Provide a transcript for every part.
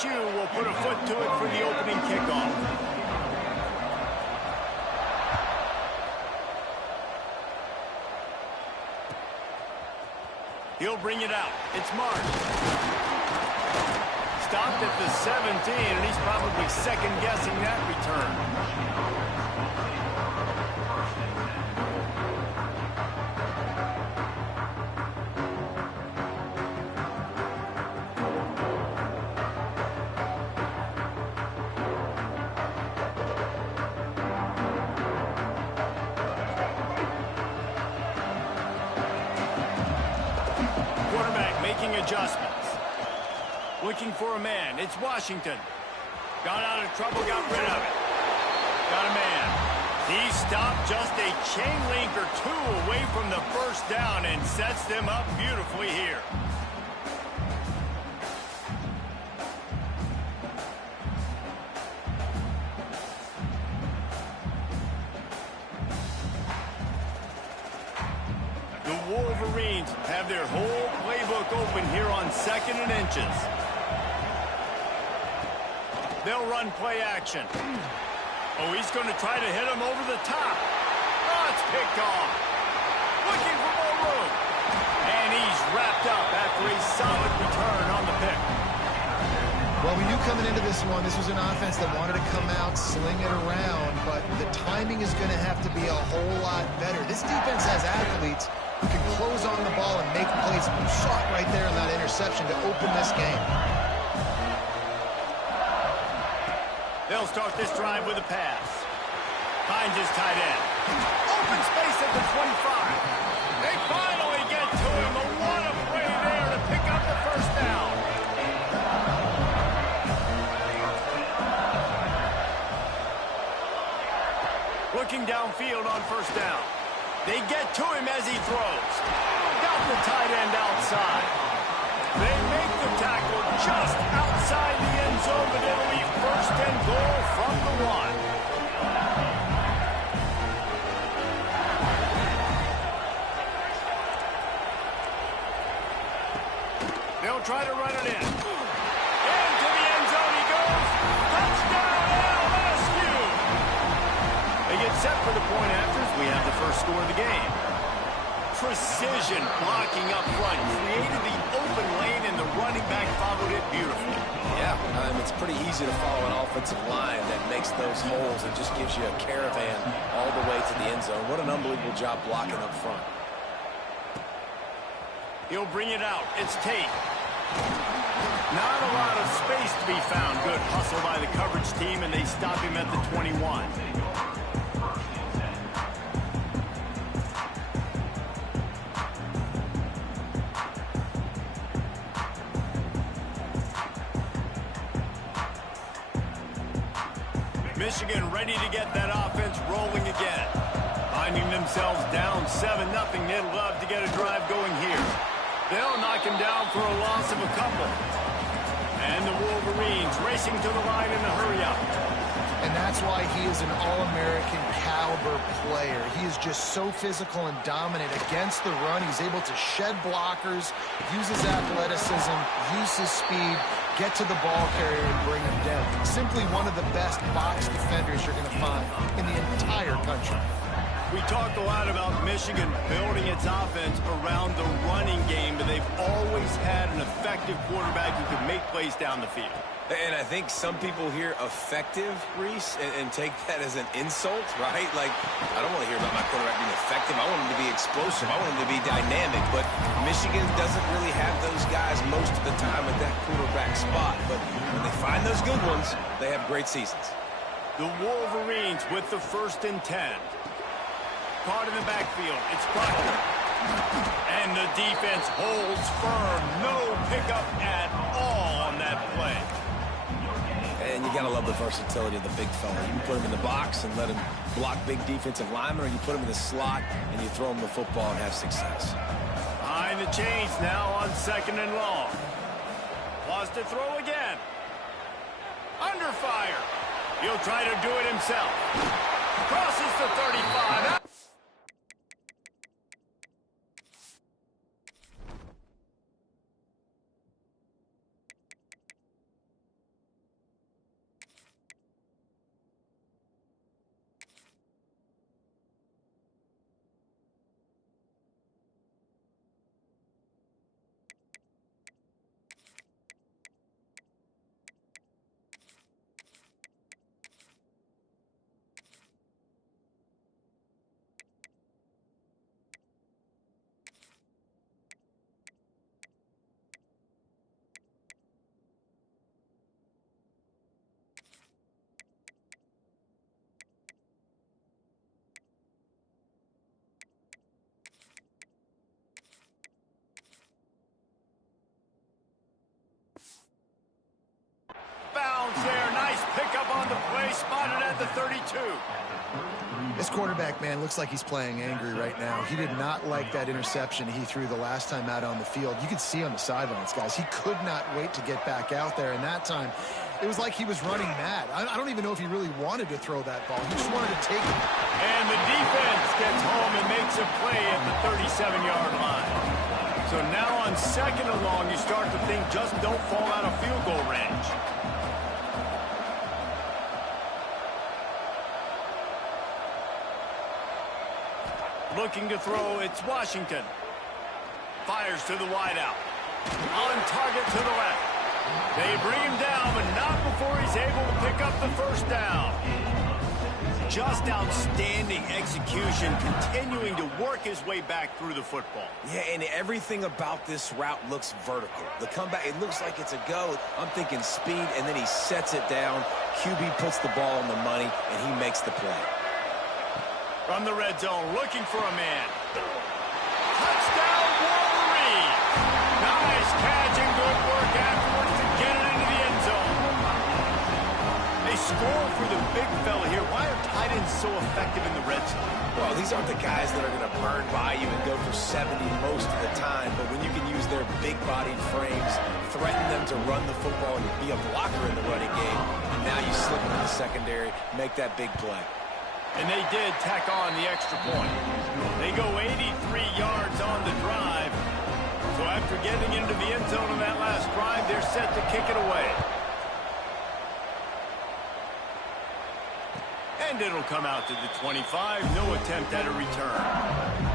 LSU will put a foot to it for the opening kickoff. He'll bring it out. It's marked. Stopped at the 17, and he's probably second-guessing that return. Making adjustments. Looking for a man. It's Washington. Got out of trouble, got rid of it. Got a man. He stopped just a chain link or two away from the first down and sets them up beautifully here. The Wolverines have their whole playbook open here on 2nd and inches. They'll run play action. Oh, he's going to try to hit him over the top. Oh, it's picked off. Looking for more room. And he's wrapped up after a solid return on the pick. Well, we knew coming into this one, this was an offense that wanted to come out, sling it around, but the timing is going to have to be a whole lot better. This defense has athletes who can close on the ball and make plays. You saw it right there in that interception to open this game. They'll start this drive with a pass. Finds his tight end. Open space at the 25. They finally get to him. A what a play there to pick up the first down. Looking downfield on first down. They get to him as he throws. Got the tight end outside. They make the tackle just outside the end zone, but it'll be first and goal from the 1. They'll try to run it in. Into the end zone he goes. Touchdown, LSU! They get set for the point after. We have the first score of the game. Precision blocking up front. Created the open lane, and the running back followed it beautifully. Yeah, it's pretty easy to follow an offensive line that makes those holes and just gives you a caravan all the way to the end zone. What an unbelievable job blocking up front. He'll bring it out. It's Tate. Not a lot of space to be found. Good hustle by the coverage team, and they stop him at the 21. Michigan ready to get that offense rolling again. Finding themselves down 7-0. They'd love to get a drive going here. They'll knock him down for a loss of a couple. And the Wolverines racing to the line in a hurry-up. And that's why he is an All-American caliber player. He is just so physical and dominant against the run. He's able to shed blockers, use his athleticism, use his speed, get to the ball carrier and bring him down. Simply one of the best box defenders you're going to find in the entire country. We talked a lot about Michigan building its offense around the running game, but they've always had an effective quarterback who could make plays down the field. And I think some people hear effective, Reese, and take that as an insult, right? Like, I don't want to hear about my quarterback being effective. I want him to be explosive. I want him to be dynamic. But Michigan doesn't really have those guys most of the time at that quarterback spot. But when they find those good ones, they have great seasons. The Wolverines with the 1st and 10. Caught in the backfield. It's Proctor. And the defense holds firm. No pickup at all on that play. And you got to love the versatility of the big fella. You can put him in the box and let him block big defensive linemen, or you put him in the slot and you throw him the football and have success. Behind the chains now on 2nd and long. Wants to throw again. Under fire. He'll try to do it himself. Crosses the 35. 32. This quarterback, man, looks like he's playing angry right now. He did not like that interception he threw the last time out on the field. You could see on the sidelines, guys. He could not wait to get back out there, and that time it was like he was running mad. I don't even know if he really wanted to throw that ball. He just wanted to take it. And the defense gets home and makes a play at the 37-yard line. So now on 2nd and long, you start to think just don't fall out of field goal range. Looking to throw, it's Washington. Fires to the wideout. On target to the left. They bring him down, but not before he's able to pick up the first down. Just outstanding execution, continuing to work his way back through the football. Yeah, and everything about this route looks vertical. The comeback, it looks like it's a go. I'm thinking speed, and then he sets it down. QB puts the ball on the money, and he makes the play. From the red zone, looking for a man. Touchdown, Wolverine! Nice catch and good work afterwards to get it into the end zone. They score for the big fella here. Why are tight ends so effective in the red zone? Well, these aren't the guys that are going to burn by you and go for 70 most of the time, but when you can use their big-bodied frames, threaten them to run the football and be a blocker in the running game, now you slip into the secondary, make that big play. And they did tack on the extra point. They go 83 yards on the drive. So after getting into the end zone on that last drive, they're set to kick it away. And it'll come out to the 25. No attempt at a return.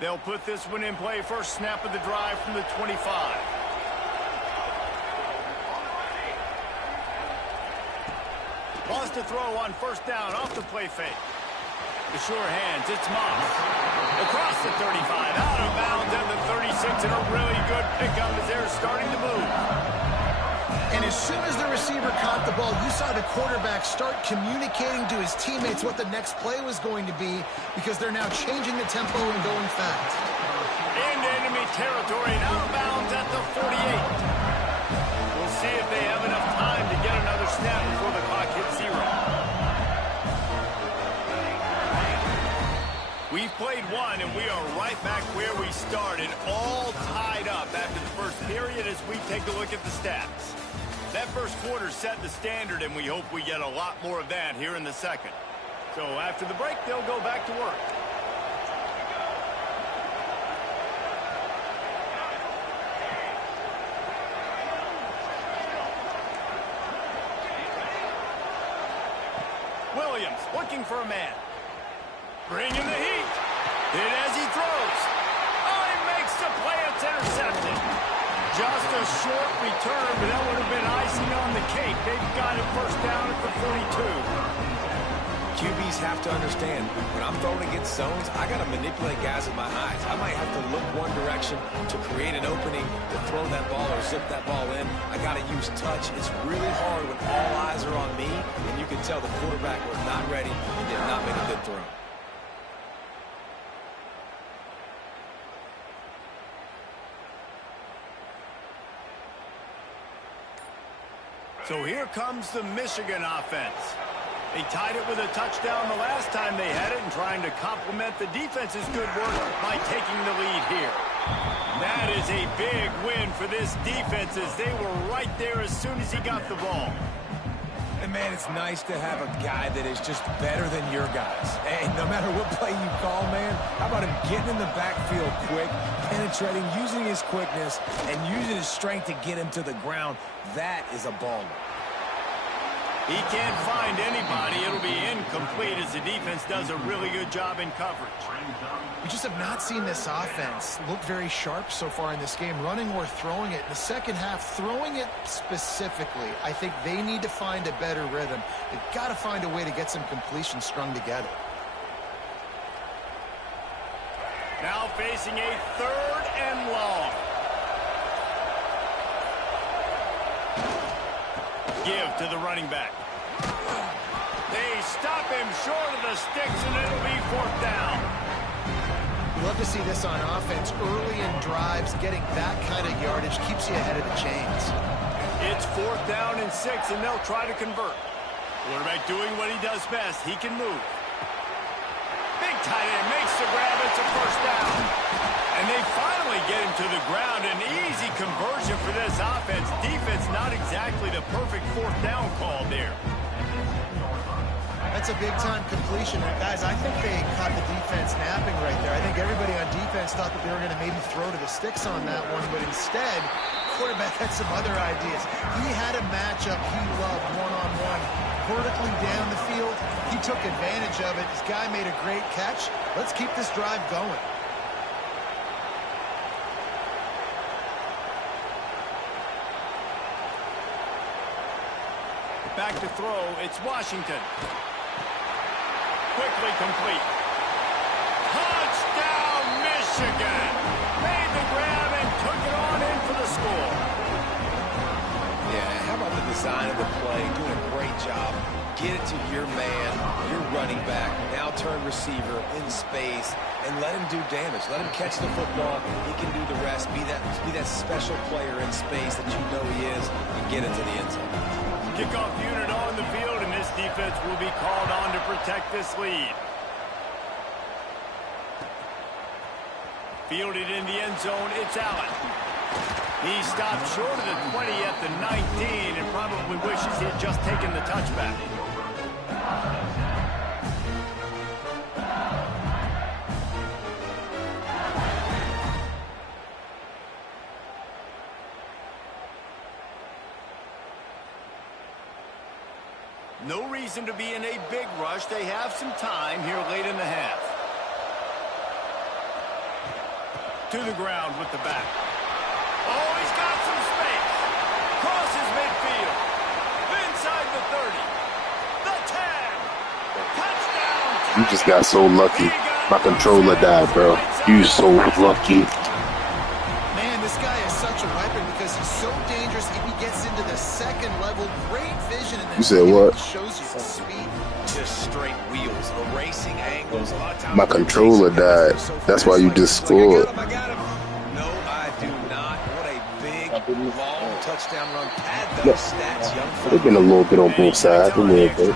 They'll put this one in play. First snap of the drive from the 25. Lost to throw on first down off the play fake. The sure hands, it's Moss. Across the 35, out of bounds at the 36, and a really good pickup as they're starting to move. And as soon as the receiver caught the ball, you saw the quarterback start communicating to his teammates what the next play was going to be because they're now changing the tempo and going fast. Into enemy territory and out of bounds at the 48. We'll see if they have enough time to get another snap before the clock hits 0. We've played one, and we are right back where we started, all tied up after the first period as we take a look at the stats. That first quarter set the standard, and we hope we get a lot more of that here in the second. So after the break, they'll go back to work. Williams looking for a man. Bringing the heat. Hit as he throws. Oh, he makes the play. It's intercepted. Just a short return, but that would have been icing on the cake. They've got it first down at the 42. QBs have to understand, when I'm throwing against zones, I got to manipulate guys with my eyes. I might have to look one direction to create an opening to throw that ball or zip that ball in. I got to use touch. It's really hard when all eyes are on me, and you can tell the quarterback was not ready and did not make a good throw. So here comes the Michigan offense. They tied it with a touchdown the last time they had it and trying to complement the defense's good work by taking the lead here. That is a big win for this defense as they were right there as soon as he got the ball. And, man, it's nice to have a guy that is just better than your guys. And no matter what play you call, man, how about him getting in the backfield quick, penetrating, using his quickness, and using his strength to get him to the ground. That is a baller. He can't find anybody. It'll be incomplete as the defense does a really good job in coverage. We just have not seen this offense look very sharp so far in this game, running or throwing it. In the second half, throwing it specifically, I think they need to find a better rhythm. They've got to find a way to get some completions strung together. Now facing a 3rd and long. give to the running back. They stop him short of the sticks, and it'll be 4th down. You love to see this on offense. Early in drives, getting that kind of yardage keeps you ahead of the chains. It's 4th down and 6, and they'll try to convert. Quarterback doing what he does best. He can move. Big tight end makes the grab. It's a 1st down. And they finally get him to the ground. An easy conversion for this offense. Defense not exactly the perfect 4th down call there. That's a big-time completion. And guys, I think they caught the defense napping right there. I think everybody on defense thought that they were going to maybe throw to the sticks on that one, but instead, quarterback had some other ideas. He had a matchup he loved one-on-one, vertically down the field. He took advantage of it. This guy made a great catch. Let's keep this drive going. Back to throw. It's Washington. Quickly complete. Touchdown, Michigan! Made the grab and took it on in for the score. Yeah, how about the design of the play? Doing a great job. Get it to your man, your running back, now turn receiver in space, and let him do damage. Let him catch the football. He can do the rest. Be that special player in space that you know he is, and get into the end zone. Kickoff unit on the field, and this defense will be called on to protect this lead. Fielded in the end zone, it's Allen. He stopped short of the 20 at the 19 and probably wishes he had just taken the touchback. No reason to be in a big rush. They have some time here late in the half. To the ground with the back. Oh, he's got some space. Crosses midfield. Inside the 30. The 10. Touchdown. You just got so lucky. My controller died, bro. You so lucky. Man, this guy is such a weapon because he's so dangerous. If he gets into the second level, great vision. And then You said what? Shows you the speed. Just straight wheels, erasing angles. A lot of times My controller died. That's why you just scored. I got him. No, I do not. What a big, long touchdown run. Pad those stats, young fella. They've been a little bit on both sides. A little bit.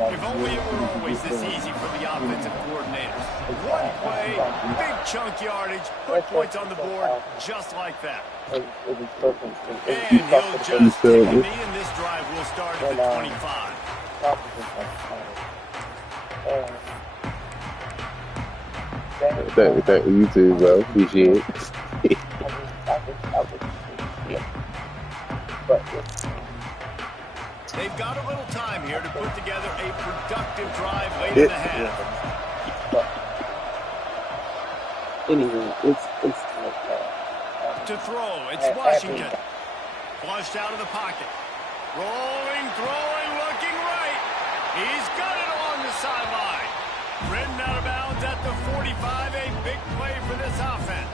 If only it were always this easy for the offensive coordinators. One play, big chunk yardage, put points on the board just like that. And he'll just take a knee, and this drive will start at the 25. Thank you too, bro. Appreciate it. They've got a little time here to put together a productive drive late in the half. Anyway, it's To throw, it's Washington. Flushed out of the pocket. Rolling, throwing, looking right. He's got it along the sideline. Ridden out of bounds at the 45. A big play for this offense.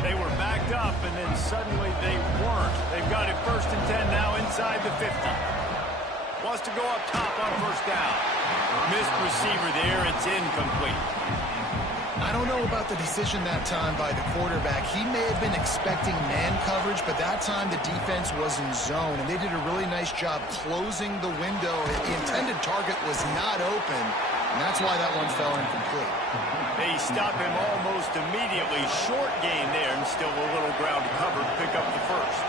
They were backed up, and then suddenly they weren't. They've got it 1st and 10 now inside the 50. Wants to go up top on 1st down. Missed receiver there. It's incomplete. I don't know about the decision that time by the quarterback. He may have been expecting man coverage, but that time the defense was in zone, and they did a really nice job closing the window. The intended target was not open, and that's why that one fell incomplete. They stop him almost immediately. Short gain there, and still a little ground to cover to pick up the 1st.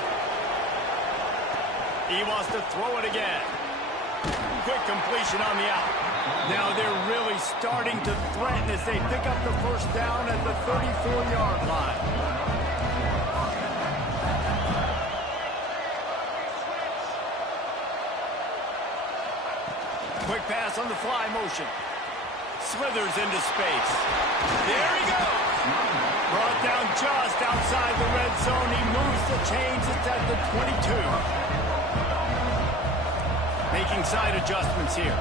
He wants to throw it again. Quick completion on the out. Now they're really starting to threaten as they pick up the 1st down at the 34-yard line. Quick pass on the fly motion. Slithers into space. There he goes. Brought down just outside the red zone. He moves the chains. It's at the 22. Making side adjustments here.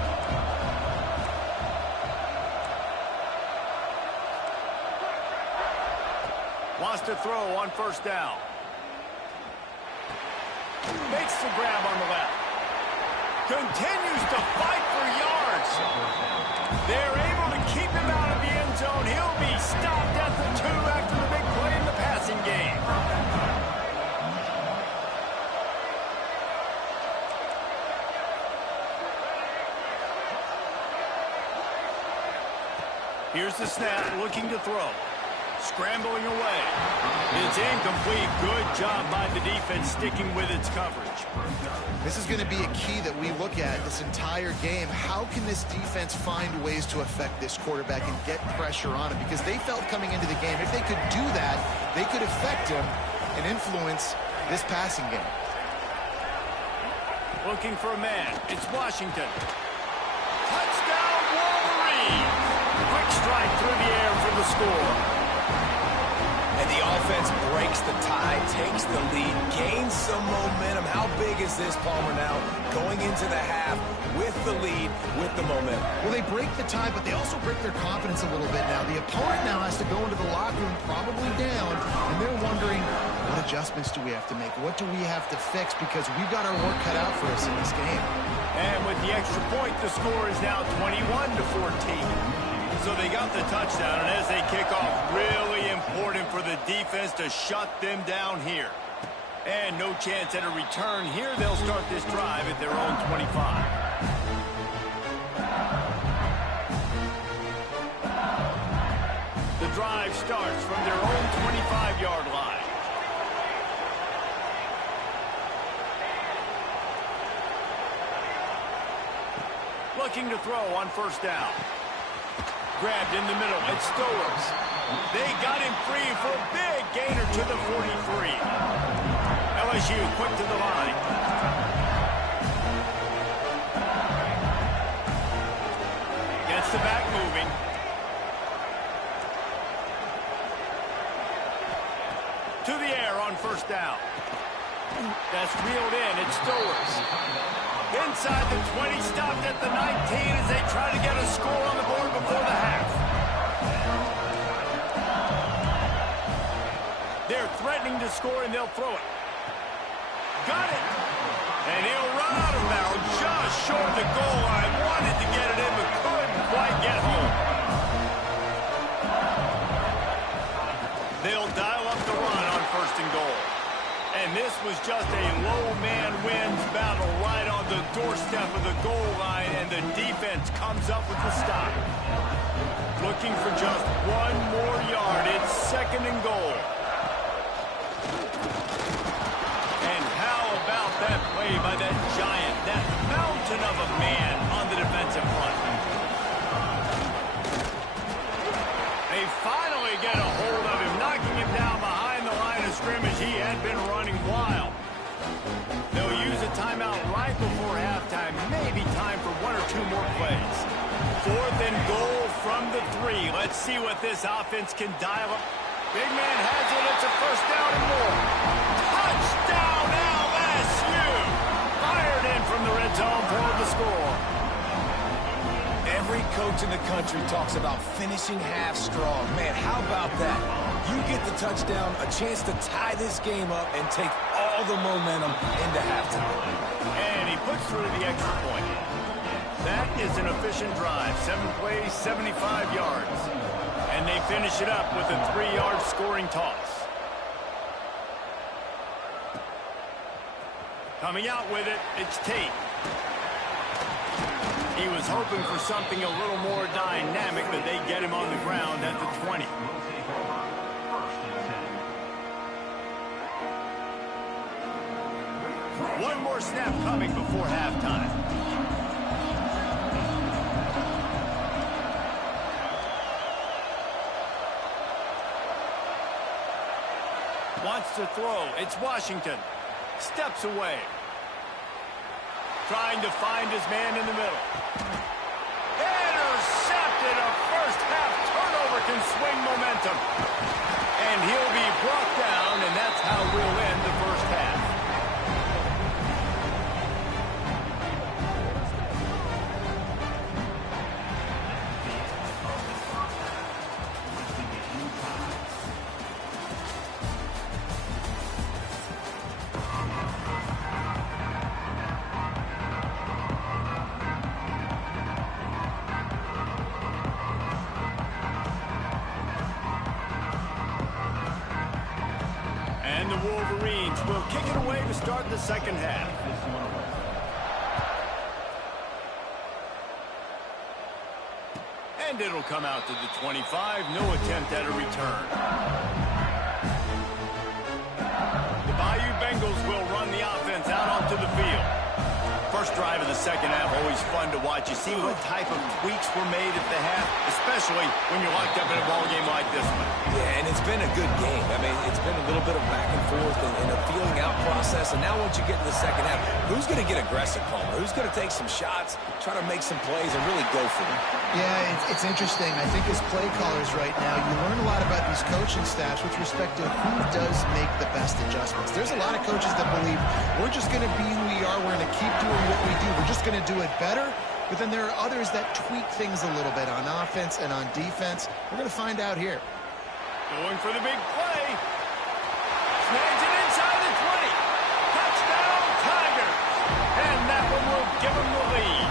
Wants to throw on first down. Makes the grab on the left. Continues to fight for yards. They're able to keep him out of the end zone. He'll be stopped at the 2 after the big play in the passing game. Here's the snap, looking to throw. Scrambling away. It's incomplete. Good job by the defense sticking with its coverage. This is going to be a key that we look at this entire game. How can this defense find ways to affect this quarterback and get pressure on him? Because they felt coming into the game, if they could do that, they could affect him and influence this passing game. Looking for a man. It's Washington. Touchdown, Wolverine! Quick strike through the air for the score. And the offense breaks the tie, takes the lead, gains some momentum. How big is this, Palmer, now? Going into the half with the lead, with the momentum. Well, they break the tie, but they also break their confidence a little bit now. The opponent now has to go into the locker room probably down, and they're wondering, what adjustments do we have to make? What do we have to fix? Because we've got our work cut out for us in this game. And with the extra point, the score is now 21-14. So they got the touchdown, and as they kick off, really important for the defense to shut them down here. And no chance at a return here. They'll start this drive at their own 25. The drive starts from their own 25-yard line. Looking to throw on first down. Grabbed in the middle. It's Stowers. They got him free for a big gainer to the 43. LSU quick to the line. Gets the back moving. To the air on first down. That's reeled in. It's Stowers. Inside the 20, stopped at the 19 as they try to get a score on the board before the half. They're threatening to score, and they'll throw it. Got it. And he'll run out of bounds just short of the goal line. Wanted to get it in, but couldn't quite get home. They'll dial up the run on first and goal. And this was just a low man wins battle right on the doorstep of the goal line, and the defense comes up with the stop. Looking for just one more yard. It's second and goal. And how about that play by that giant, that mountain of a man on the defensive front? They finally get a hold of him, knocking him down behind the line of scrimmage. He had been running wild. They'll use a timeout right before halftime. Maybe time for one or two more plays. Fourth and goal from the 3. Let's see what this offense can dial up. Big man has it. It's a first down and more. Touchdown LSU! Fired in from the red zone for the score. Every coach in the country talks about finishing half strong. Man, how about that? You get the touchdown, a chance to tie this game up and take all the momentum into halftime. And he puts through the extra point. That is an efficient drive. 7 plays, 75 yards. And they finish it up with a 3-yard scoring toss. Coming out with it, it's Tate. He was hoping for something a little more dynamic, but they get him on the ground at the 20. One more snap coming before halftime. Wants to throw. It's Washington. Steps away. Trying to find his man in the middle. Intercepted. A first half turnover can swing momentum. And he'll be brought down, and that's how we'll end the first half. Wolverines will kick it away to start the second half. And it'll come out to the 25. No attempt at a return. The Bayou Bengals will run the offense out onto the field. First drive of the second half, always fun to watch. You see what type of tweaks were made at the half, especially when you're locked up in a ball game like this one. Yeah, and it's been a good game. I mean, it's been a little bit of back and forth and a feeling out process. And now once you get in the second half, who's going to get aggressive, Palmer? Who's going to take some shots, try to make some plays, and really go for it? Yeah, it's interesting. I think as play callers right now, you learn a lot about these coaching staffs with respect to who does make the best adjustments. There's a lot of coaches that believe we're just going to be who we are. We're going to keep doing what we do. We're just going to do it better. But then there are others that tweak things a little bit on offense and on defense. We're going to find out here. Going for the big play. Snags it inside the 20. Touchdown, Tigers. And that one will give them the lead.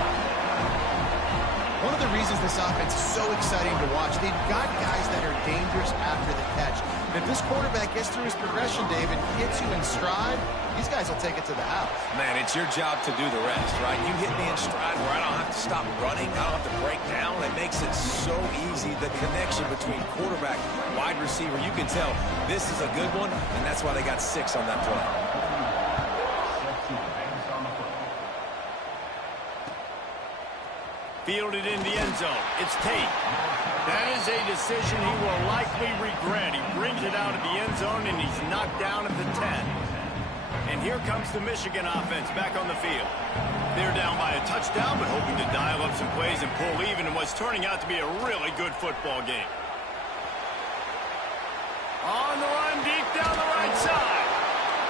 One of the reasons this offense is so exciting to watch, they've got guys that are dangerous after the catch. And if this quarterback gets through his progression, David, hits you in stride, these guys will take it to the house. Man, it's your job to do the rest, right? You hit me in stride where I don't have to stop running, I don't have to break down. It makes it so easy. The connection between quarterback, wide receiver, you can tell this is a good one, and that's why they got 6 on that play. Fielded in the end zone. It's Tate. That is a decision he will likely regret. He brings it out of the end zone, and he's knocked down at the 10. And here comes the Michigan offense back on the field. They're down by a touchdown, but hoping to dial up some plays and pull even in what's turning out to be a really good football game. On the run, deep down the right side.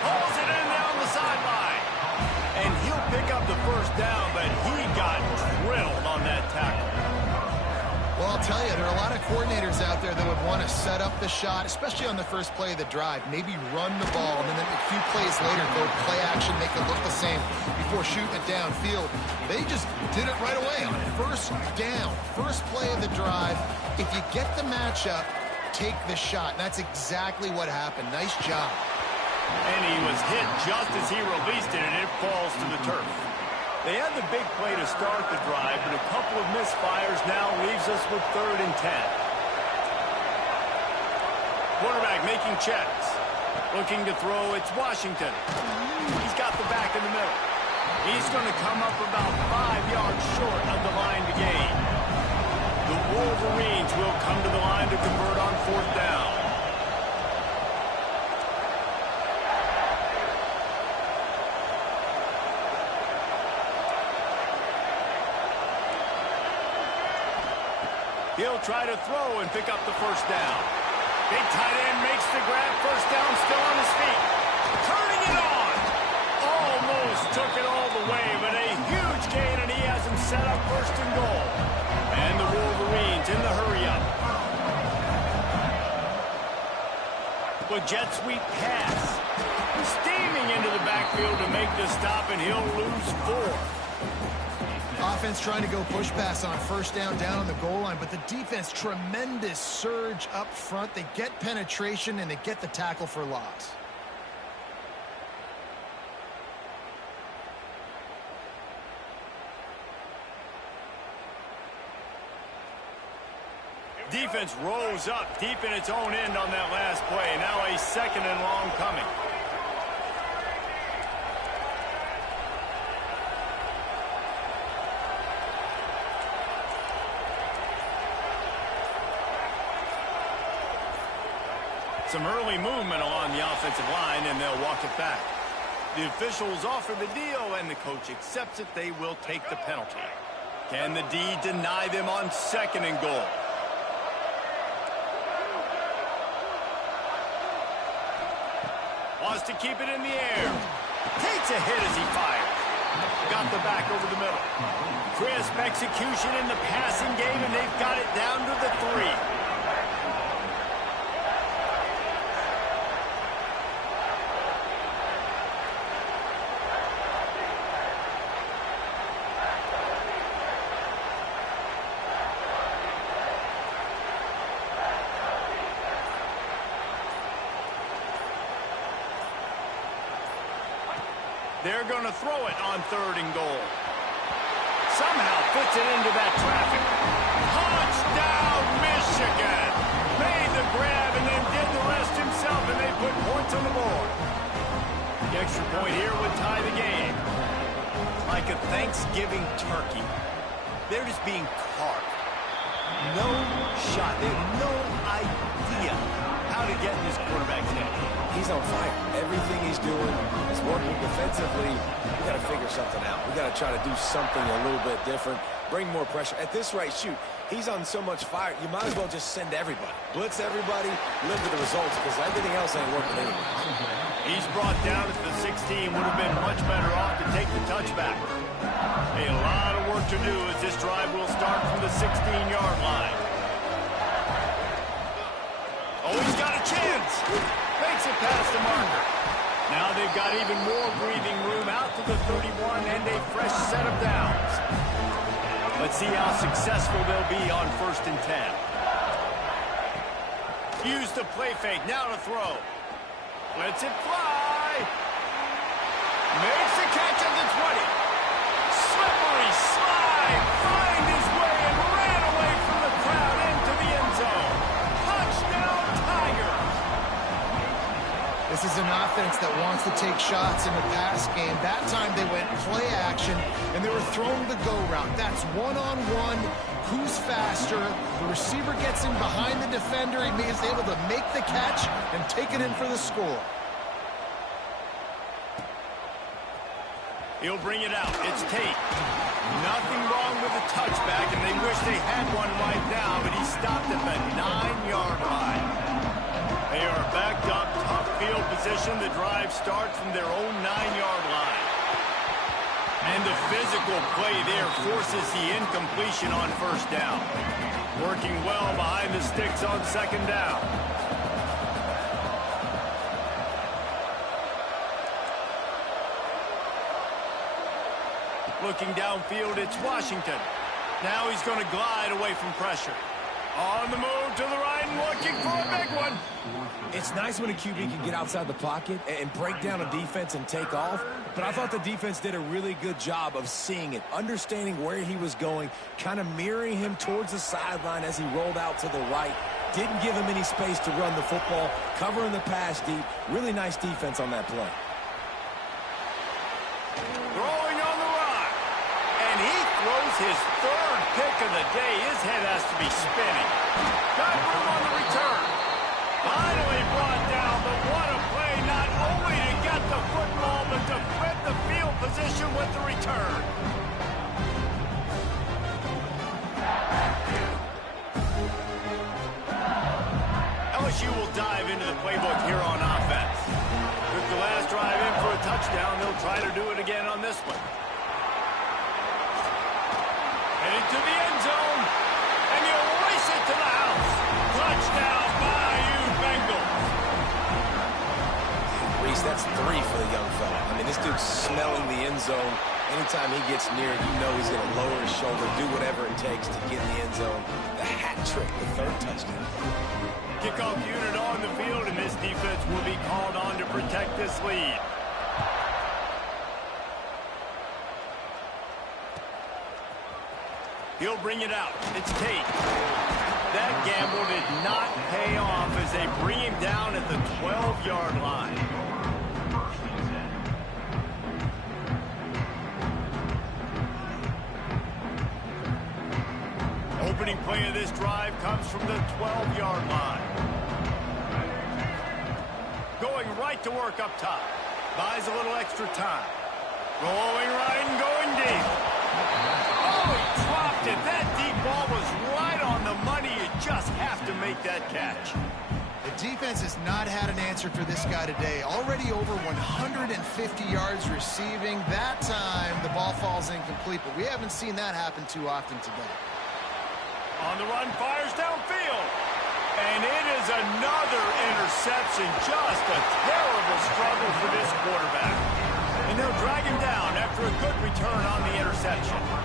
Pulls it in down the sideline. And he'll pick up the first down, but he got drilled on that tackle. Well, I'll tell you, there are a lot of coordinators out there that would want to set up the shot, especially on the first play of the drive. Maybe run the ball, and then a few plays later, go play action, make it look the same before shooting it downfield. They just did it right away on first down. First play of the drive. If you get the matchup, take the shot. And that's exactly what happened. Nice job. And he was hit just as he released it, and it falls to the turf. They had the big play to start the drive, but a couple of misfires now leaves us with 3rd and 10. Quarterback making checks. Looking to throw, it's Washington. He's got the back in the middle. He's going to come up about 5 yards short of the line to gain. The Wolverines will come to the line to convert on 4th down. He'll try to throw and pick up the first down. Big tight end makes the grab. First down, still on his feet. Turning it on. Almost took it all the way, but a huge gain, and he has him set up 1st and goal. And the Wolverines in the hurry-up. With jet sweep pass. Steaming into the backfield to make the stop, and he'll lose 4. Offense trying to go push pass on first down on the goal line, but the defense, tremendous surge up front. They get penetration, and they get the tackle for loss. Defense rose up deep in its own end on that last play. Now a 2nd and long coming. Some early movement along the offensive line, and they'll walk it back. The officials offer the deal, and the coach accepts it. They will take the penalty. Can the D deny them on 2nd and goal? Wants to keep it in the air. Takes a hit as he fires. Got the back over the middle. Crisp execution in the passing game, and they've got it down to the 3. They're going to throw it on 3rd and goal. Somehow fits it into that traffic. Touchdown, Michigan! Made the grab and then did the rest himself, and they put points on the board. The extra point here would tie the game. Like a Thanksgiving turkey, they're just being carved. No shot. They have no idea how to get in this quarterback's head. He's on fire. Everything he's doing is working defensively. We got to figure something out. We got to try to do something a little bit different. Bring more pressure. At this rate, shoot, he's on so much fire, you might as well just send everybody. Blitz everybody, live with the results, because everything else ain't working anyway. He's brought down at the 16. Would have been much better off to take the touchback. A lot of work to do as this drive will start from the 16-yard line. Oh, he's got a chance. Makes it past the marker. Now they've got even more breathing room out to the 31 and a fresh set of downs. Let's see how successful they'll be on 1st and 10. Use the play fake. Now to throw. Lets it fly. Makes the catch at the 20. Slippery slide. Find his way and ran away from the crowd into the end zone. Touchdown, Tigers. This is an offense that wants to take shots in the pass game. That time they went play action, and they were throwing the go route. That's one-on-one. Who's faster? The receiver gets in behind the defender. He is able to make the catch and take it in for the score. He'll bring it out. It's Tate. Nothing wrong with the touchback, and they wish they had one right now, but he stopped at the 9-yard line. They are backed up, tough field position. The drive starts from their own 9-yard line. And the physical play there forces the incompletion on 1st down. Working well behind the sticks on 2nd down. Looking downfield, it's Washington. Now he's going to glide away from pressure. On the move to the right and looking for a big one. It's nice when a QB can get outside the pocket and break down a defense and take off, but I thought the defense did a really good job of seeing it, understanding where he was going, kind of mirroring him towards the sideline as he rolled out to the right. Didn't give him any space to run the football, covering the pass deep. Really nice defense on that play. Throwing on the run. And he throws his 3rd pick of the day. His head has to be spinning. Got room on the return. Finally brought down, but what a play, not only to get the football, but to flip the field position with the return. LSU will dive into the playbook here on offense. Took the last drive in for a touchdown. They'll try to do it again on this one. Heading to the end zone, and you'll race it to the house. Touchdown, Bayou Bengals. Reese, that's 3 for the young fella. I mean, this dude's smelling the end zone. Anytime he gets near it, you know he's going to lower his shoulder, do whatever it takes to get in the end zone. The hat trick, the 3rd touchdown. Kickoff unit on the field, and this defense will be called on to protect this lead. He'll bring it out. It's Tate. That gamble did not pay off as they bring him down at the 12-yard line. Opening play of this drive comes from the 12-yard line. Going right to work up top. Buys a little extra time. Rolling right and going deep. Oh, he dropped it. That deep ball was right on the money. You just have to make that catch. The defense has not had an answer for this guy today. Already over 150 yards receiving. That time, the ball falls incomplete, but we haven't seen that happen too often today. On the run, fires downfield. And it is another interception. Just a terrible struggle for this quarterback. And they'll drag him down after a good return on the interception.